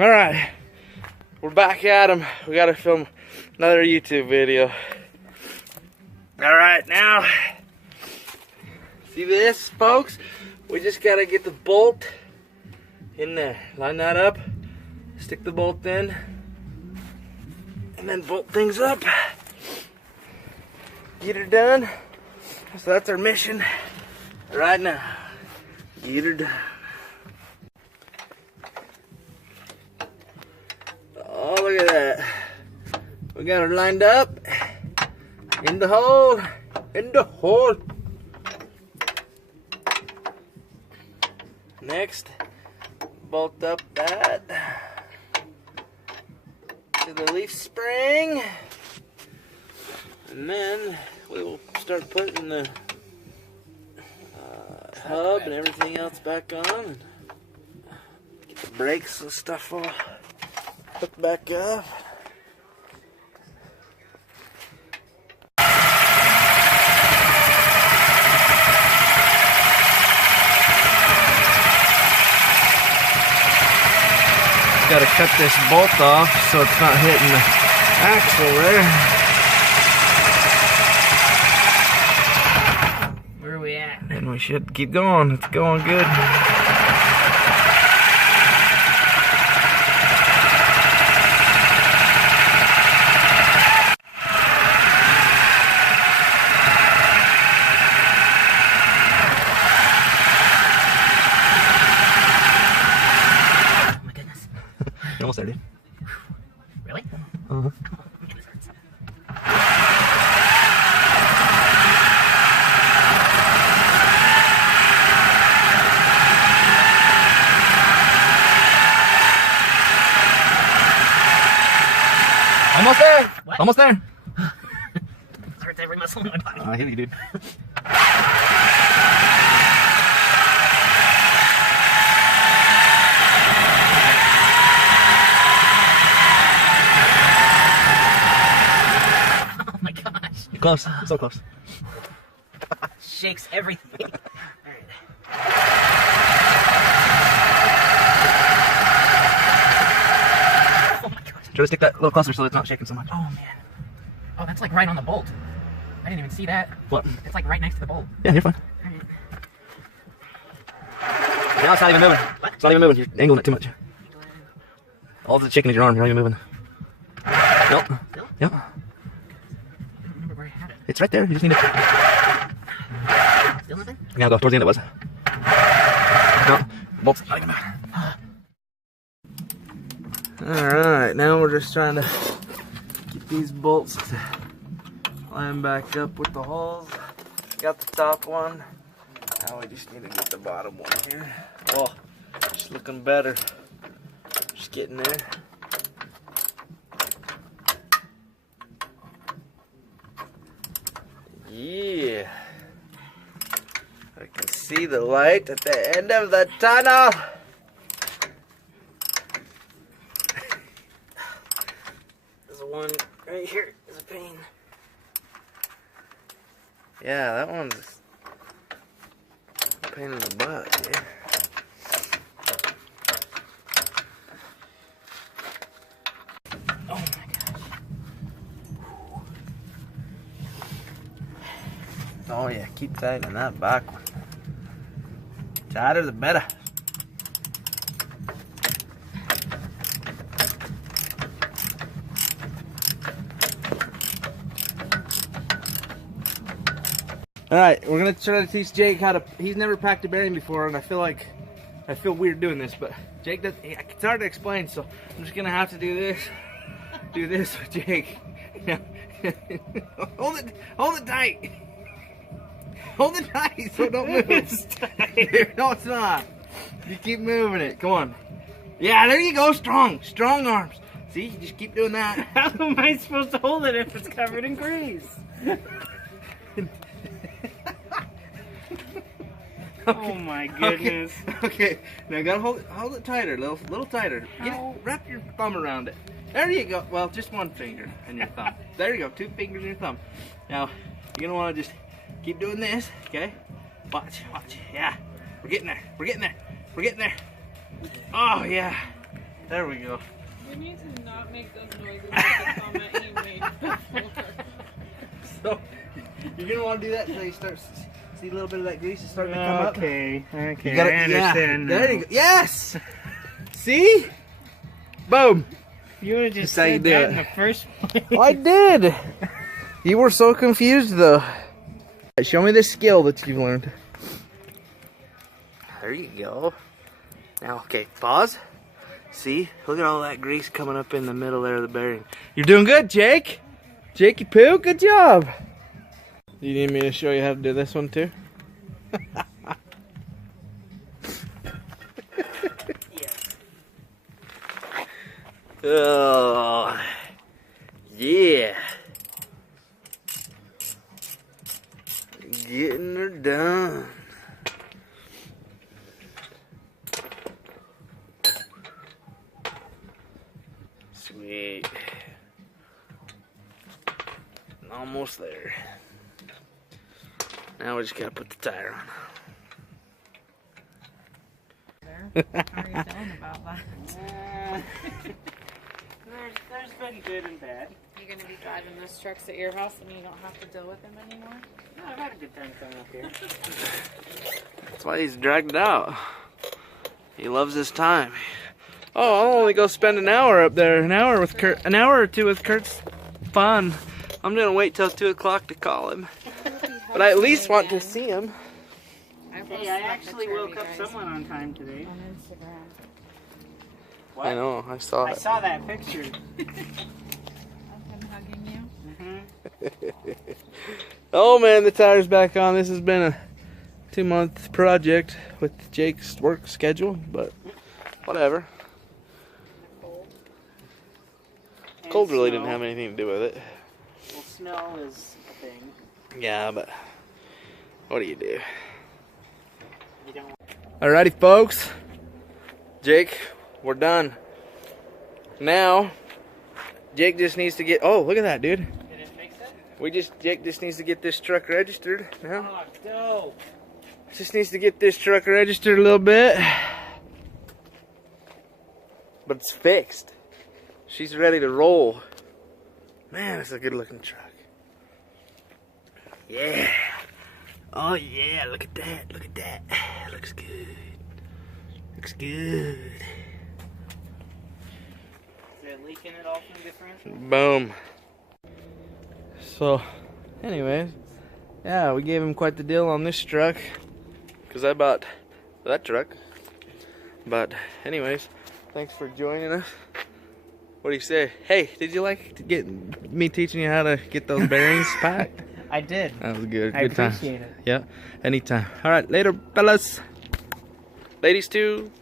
Alright, we're back at 'em. We gotta film another YouTube video. Alright, now, see this, folks? We just gotta get the bolt in there. Line that up, stick the bolt in, and then bolt things up. Get her done. So that's our mission right now. Get her done. Oh, look at that. We got her lined up. In the hole. In the hole. Next, bolt up that to the leaf spring. And then we will start putting the hub and everything else back on. And get the brakes and stuff all hooked back up. Got to cut this bolt off so it's not hitting the axle there. Where are we at? And we should keep going. It's going good. You're almost there, dude. Really? Uh-huh. Almost there! What? Almost there! It's hurt every muscle in my body. I hit you, dude. Close, so close. Shakes everything. Alright. Oh my gosh. Try to stick that a little closer so it's not shaking so much. Oh man. Oh, that's like right on the bolt. I didn't even see that. What? It's like right next to the bolt. Yeah, you're fine. Alright. Now it's not even moving. What? It's not even moving. You're angling it too much. All the shaking is your arm. You're not even moving. Nope. Still? Yep. I don't remember where I had it. It's right there. You just need to. Still nothing? Now go. Towards the end it was. No. Bolts. Not even moving. Alright, now we're just trying to get these bolts to line back up with the holes. Got the top one. Now we just need to get the bottom one here. Oh, just looking better. Just getting there. Yeah. I can see the light at the end of the tunnel. There's one right here. Is a pain. Yeah, that one's a pain in the butt, yeah. Oh my gosh. Oh yeah, keep tightening that back one. Tighter the better. Alright, we're gonna try to teach Jake how to, he's never packed a bearing before, and I feel weird doing this, but Jake does, it's hard to explain, so I'm just gonna have to do this with Jake. Hold it tight. Hold it tight so don't move. It's tight. No, it's not. You keep moving it. Come on. Yeah, there you go. Strong arms. See, you just keep doing that. How am I supposed to hold it if it's covered in grease? Oh my goodness. Okay. Now you gotta hold it tighter, little tighter. Wrap your thumb around it. There you go. Well, just one finger and your thumb. There you go. 2 fingers and your thumb. Now you're gonna want to just keep doing this. Okay. Watch. Yeah. We're getting there. Oh yeah. There we go. We need to not make those noises with the comment he made before. So, you're gonna want to do that until you start see a little bit of that grease is starting to come up. Okay, You gotta, I understand. Yeah, there you go. Yes! See? Boom! You would have just That's how you said do that it. in the first place. I did! You were so confused though. Show me the skill that you've learned. There you go. Now, okay, pause. See? Look at all that grease coming up in the middle there of the bearing. You're doing good, Jake! Jakey Poo, good job! You need me to show you how to do this one too? Oh, yeah. Getting her done. Sweet. Almost there. Now we just gotta put the tire on. How are you feeling about that? There's been good and bad. You gonna be driving those trucks at your house and you don't have to deal with them anymore? No, I've had a good time coming up here. That's why he's dragged it out. He loves his time. Oh, I'll only go spend an hour up there. An hour with Kurt. An hour or two with Kurt's fun. I'm gonna wait till 2 o'clock to call him. But I at least want to see him. Hey, I actually woke up somewhat on time today. On Instagram. What? I know, I saw I it. saw that picture. Of him hugging you? Oh man, the tire's back on. This has been a 2-month project with Jake's work schedule, but whatever. And Cold really snow. didn't have anything to do with it. Well, snow is a thing. Yeah, but what do you do? You don't. Alrighty, folks. Jake, we're done. Now, Jake just needs to get. Oh, look at that, dude. Did it fix it? Jake just needs to get this truck registered now. Oh, dope. Just needs to get this truck registered a little bit. But it's fixed. She's ready to roll. Man, it's a good looking truck. Yeah. Oh yeah, look at that. Look at that. Looks good. Looks good. Is it leaking at all from the differential? Boom. So, anyways, yeah, we gave him quite the deal on this truck. Because I bought that truck. But, anyways, thanks for joining us. What do you say? Hey, did you like to get me teaching you how to get those bearings packed? I did. That was good. I Good time. appreciate it. Yeah, anytime. All right, later, fellas. Ladies too.